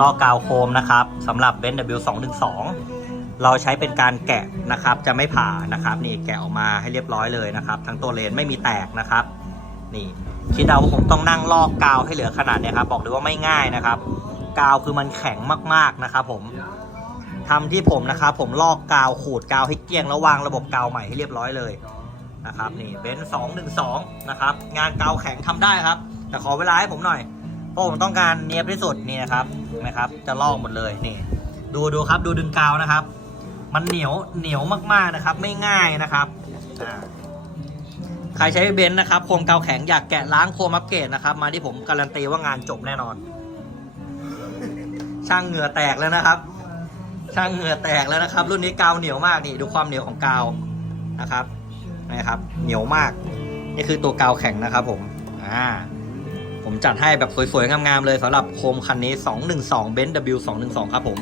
ลอกกาวโคมนะครับสำหรับเบนซ์ W212 เราใช้เป็นการแกะนะครับ จะไม่ผ่านะครับ นี่แกะออกมาให้เรียบร้อยเลยนะครับ ทั้งตัวเลนไม่มีแตกนะครับ นี่คิดเอาว่าผมต้องนั่งลอกกาวให้เหลือขนาดเนี้ยครับ บอกเลยว่าไม่ง่ายนะครับ กาวคือมันแข็งมากๆนะครับ ผมทำที่ผมนะครับ ผมลอกกาวขูดกาวให้เกลี้ยงแล้ววางระบบกาวใหม่ให้เรียบร้อยเลยนะครับ นี่เบนซ์สองหนึ่งสองนะครับ งานกาวแข็งทำได้ครับ แต่ขอเวลาให้ผมหน่อย ราะผมต้องการเนียบที่สุดนี่นะครับเห็นะครับ จะลอกหมดเลยนี่ ดูดูครับดูดึงกาวนะครับ มันเหนียวเหนียวมากๆนะครับ ไม่ง่ายนะครับใครใช้เบนซ์นะครับโคมกาวแข็งอยากแกะล้างโคมอัปเกรดนะครับ มาที่ผมการันตีว่างานจบแน่นอน ช่างเหงื่อแตกแล้วนะครับ ช่างเหงื่อแตกแล้วนะครับ รุ่นนี้กาวเหนียวมากนี่ดูความเหนียวของกาวนะครับนะครับ เหนียวมาก นี่คือตัวกาวแข็งนะครับผมอ่า ผมจัดให้แบบสวยๆ งามๆ เลยสำหรับโคมคันนี้ 212 Benz W212 ครับผม